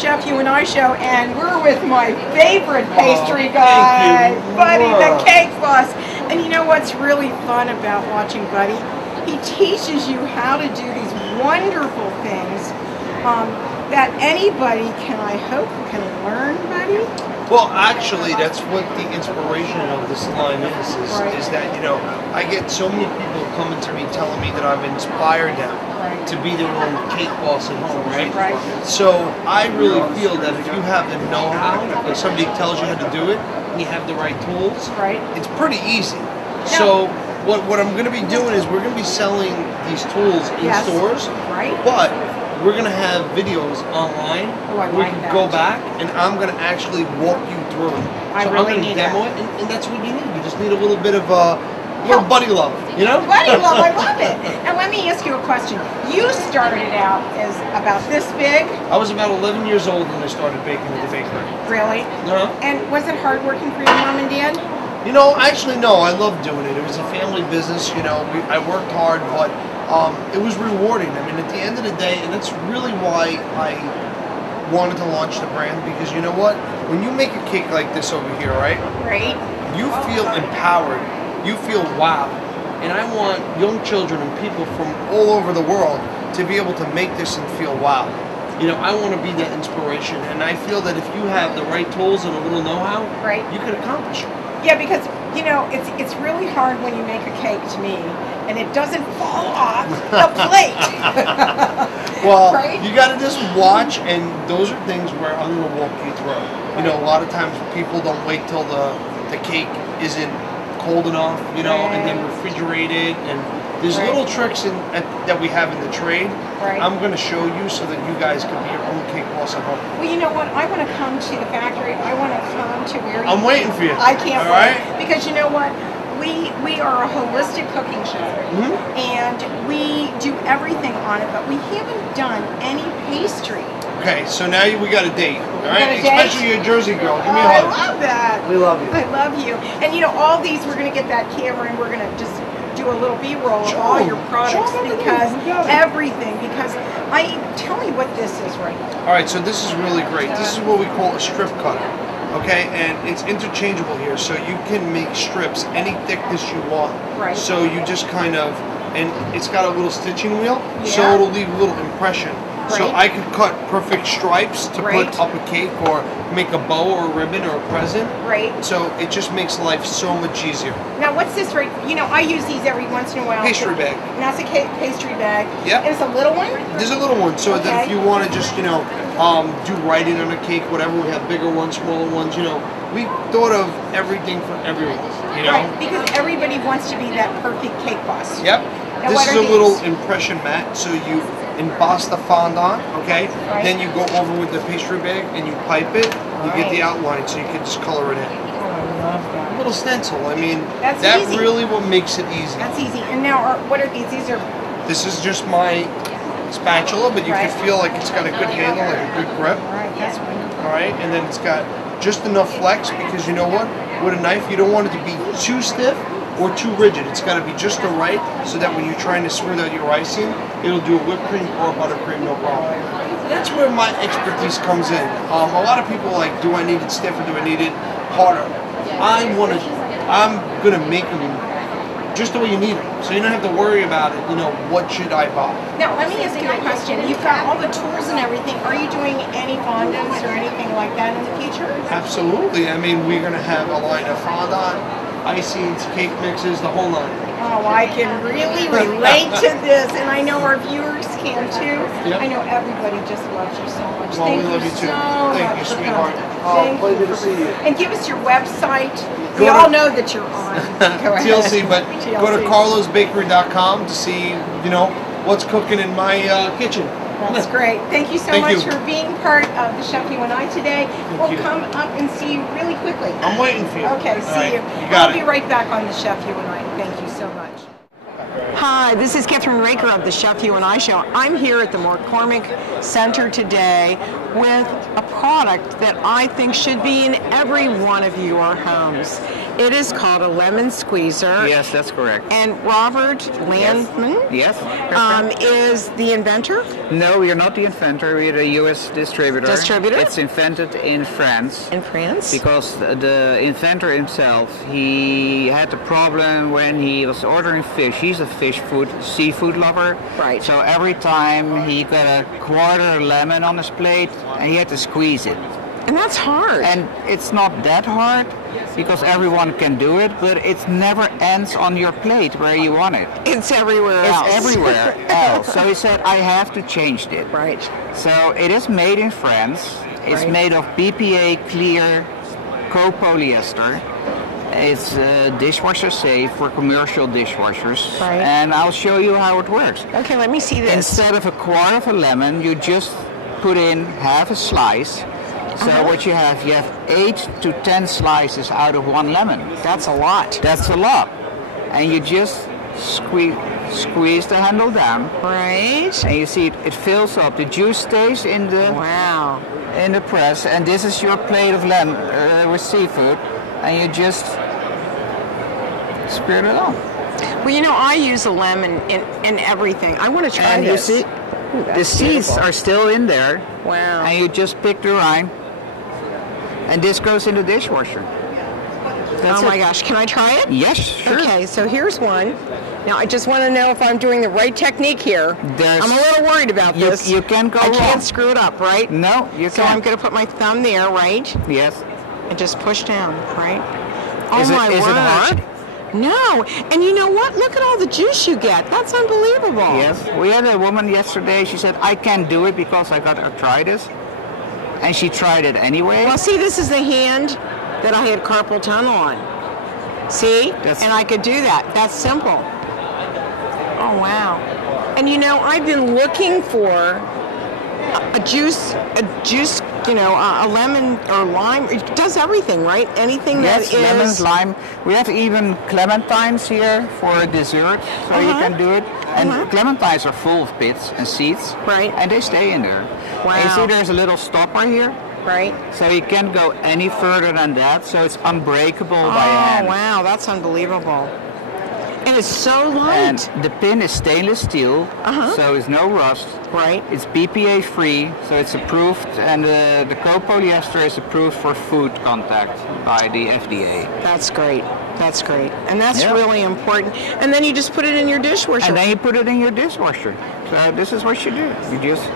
Chef You and I show, and we're with my favorite pastry guy, Buddy the Cake Boss. And you know what's really fun about watching Buddy? He teaches you how to do these wonderful things that anybody can, I hope, can learn, Buddy. Well, actually, that's what the inspiration of this line is that, you know, I get so many people coming to me telling me that I've inspired them to be their own cake boss at home, right? So I really feel that if you have the know-how, if somebody tells you how to do it, and you have the right tools, it's pretty easy. So what I'm going to be doing is we're going to be selling these tools in stores, but we're going to have videos online. We can go back, and I'm going to actually walk you through it. So I'm going to demo it, and that's what you need. You just need a little bit of little buddy love, you know? Buddy love, I love it. Now let me ask you a question. You started out as about this big. I was about 11 years old when I started baking at the bakery. Really? And was it hard working for your mom and dad? You know, actually, no. I loved doing it. It was a family business. You know, I worked hard, but it was rewarding. I mean, at the end of the day, and that's really why I wanted to launch the brand, because you know what? When you make a cake like this over here, right? You feel empowered. You feel wow. And I want young children and people from all over the world to be able to make this and feel wow. You know, I want to be that inspiration, and I feel that if you have the right tools and a little know-how, you can accomplish it. Yeah, because, you know, it's really hard when you make a cake, to me, and it doesn't fall off the plate. Well, you got to just watch, and those are things where I'm going to walk you through. You know, a lot of times people don't wait till the cake isn't cold enough, you know, and then refrigerate it, and there's little tricks that we have in the trade. I'm going to show you so that you guys can be your own cake boss at home. Well, you know what? I want to come to the factory. I want to come to where I'm waiting for you. I can't wait. Because you know what? We are a holistic cooking show, and we do everything on it, but we haven't done any pastry. Okay, so now we got a date, all right? Especially your Jersey girl. Give me a hug. I love that. We love you. I love you. And you know, all these, we're going to get that camera, and we're going to just do a little B-roll of all your products, because everything, because tell me what this is right now. All right, so this is really great. This is what we call a strip cutter, okay? And it's interchangeable here, so you can make strips any thickness you want. So you just kind of, and it's got a little stitching wheel, so it'll leave a little impression. So I could cut perfect stripes to put up a cake, or make a bow or a ribbon or a present. So it just makes life so much easier. Now what's this you know, I use these every once in a while. Pastry bag. And that's a pastry bag. Yep. And it's a little one? There's a little one, so that if you want to just, you know, do writing on a cake, whatever, we have bigger ones, smaller ones, you know. We thought of everything for everyone, you know. Because everybody wants to be that perfect cake boss. Yep. Now, this is a little impression mat, so you emboss the fondant, okay? Then you go over with the pastry bag and you pipe it. You get the outline, so you can just color it in. Oh, I love that. A little stencil. I mean, that's really what makes it easy. That's easy. And now, what are these? These are. This is just my spatula, but you can feel like it's got a good handle, like a good grip. That's wonderful. All right, and then it's got just enough flex, because you know what? With a knife, you don't want it to be too stiff or too rigid. It's got to be just the right, so that when you're trying to smooth out your icing, it'll do a whipped cream or a buttercream, no problem. That's where my expertise comes in. A lot of people are like, do I need it stiff or do I need it harder? I'm gonna make them just the way you need them, so you don't have to worry about it. You know, what should I buy? Now let me ask you a question. You've got all the tools and everything. Are you doing any fondants or anything like that in the future? Absolutely. I mean, we're gonna have a line of fondant, icings, cake mixes, the whole line. Oh, I can really relate to this, and I know our viewers can too. I know everybody just loves you so much. Well, we love you too. Thank you, sweetheart. Pleasure to see you. And give us your website. We all know that you're on. Go ahead. TLC, but go to carlosbakery.com to see, you know, what's cooking in my kitchen. That's great. Thank you so much for being part of the Chef You and I today. We'll come up and see you really quickly. I'm waiting for you. Okay, see you. I'll be right back on the Chef You and I. Thank you so much. Hi, this is Kathryn Raaker of the Chef You and I Show. I'm here at the McCormick Center today with a product that I think should be in every one of your homes. It is called a lemon squeezer. Yes, that's correct. And Robert Landman Yes. is the inventor? No, we are not the inventor. We're a U.S. distributor. It's invented in France. In France? Because the inventor himself, he had a problem when he was ordering fish. He's a seafood lover. Right. So every time he got a quarter lemon on his plate, and he had to squeeze it. And that's hard. And it's not that hard, because everyone can do it, but it never ends on your plate where you want it. It's everywhere else. It's everywhere else. So he said, I have to change it. Right. So it is made in France. It's made of BPA clear copolyester. It's dishwasher safe for commercial dishwashers. Right. And I'll show you how it works. Okay, let me see this. Instead of a quarter of a lemon, you just put in half a slice. So what you have 8 to 10 slices out of 1 lemon. That's a lot. That's a lot. And you just squeeze the handle down. Right. And you see it fills up. The juice stays in the in the press. And this is your plate of lemon with seafood. And you just spread it on. Well, you know, I use a lemon in everything. I want to try and this. You see, the seeds are still in there. Wow. And you just pick the rind. And this goes in the dishwasher. Oh my gosh, can I try it? Yes, sure. Okay, so here's one. Now I just want to know if I'm doing the right technique here. I'm a little worried about this. You can go wrong. I can't screw it up, right? No, you can't. So I'm going to put my thumb there, right? Yes. And just push down, right? Oh my word. Is it hard? No, and you know what? Look at all the juice you get. That's unbelievable. Yes, we had a woman yesterday, she said, I can't do it because I got arthritis. And she tried it anyway. Well, see, this is the hand that I had carpal tunnel on. See? And I could do that. That's simple. Oh, wow. And you know, I've been looking for a juice, you know, a lemon or lime. It does everything, right? Anything that is... Yes, lemons, lime. We have even clementines here for dessert, so you can do it. And clementines are full of pits and seeds. Right. And they stay in there. Wow. And you see there's a little stopper here. Right. So you can't go any further than that, so it's unbreakable by hand. Oh, wow, that's unbelievable. And it's so light. And the pin is stainless steel, so it's no rust. Right. It's BPA free, so it's approved, and the copolyester is approved for food contact by the FDA. That's great. That's great. And that's really important. And then you just put it in your dishwasher. And then you put it in your dishwasher. So this is what you do. You just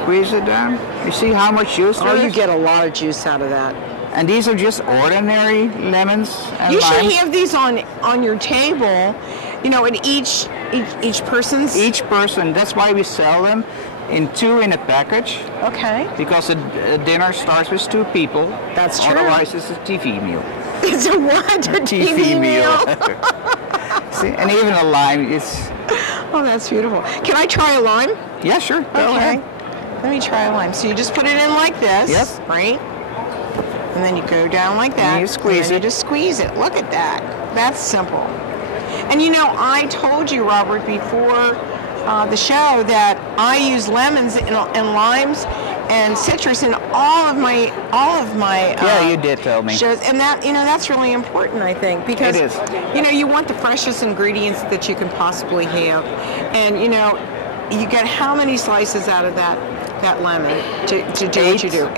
squeeze it down. You see how much juice there is? Oh, you get a lot of juice out of that. And these are just ordinary lemons and You limes. should have these on your table, you know, in each person's... Each person. That's why we sell them in 2 in a package. Okay. Because a dinner starts with 2 people. That's true. Otherwise, it's a TV meal. It's a what? A TV meal. See, and even a lime is... Oh, that's beautiful. Can I try a lime? Yeah, sure. Go ahead. Let me try a lime. So you just put it in like this. Yes. Right? And then you go down like that. And you squeeze it. You just squeeze it. Look at that. That's simple. And you know, I told you, Robert, before the show that I use lemons and limes and citrus in all of my yeah, you did tell me. shows, and that, you know, that's really important, I think, because it is. You know, you want the freshest ingredients that you can possibly have, and you know, you get how many slices out of that lemon to do what you do?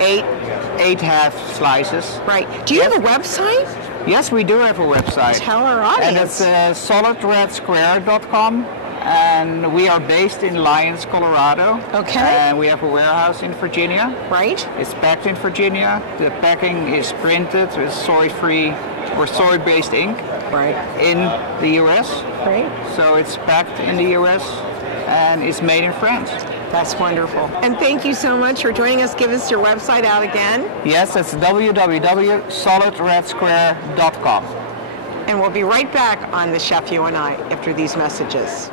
8 half slices. Right. Do you have a website? Yes, we do have a website. Tell our audience. And it's solidredsquare.com. And we are based in Lyons, Colorado. Okay. And we have a warehouse in Virginia. Right. It's packed in Virginia. The packing is printed with soy-free or soy-based ink. Right. In the U.S. Right. So it's packed in the U.S. and it's made in France. That's wonderful. And thank you so much for joining us. Give us your website out again. Yes, it's www.solidredsquare.com. And we'll be right back on The Chef You and I after these messages.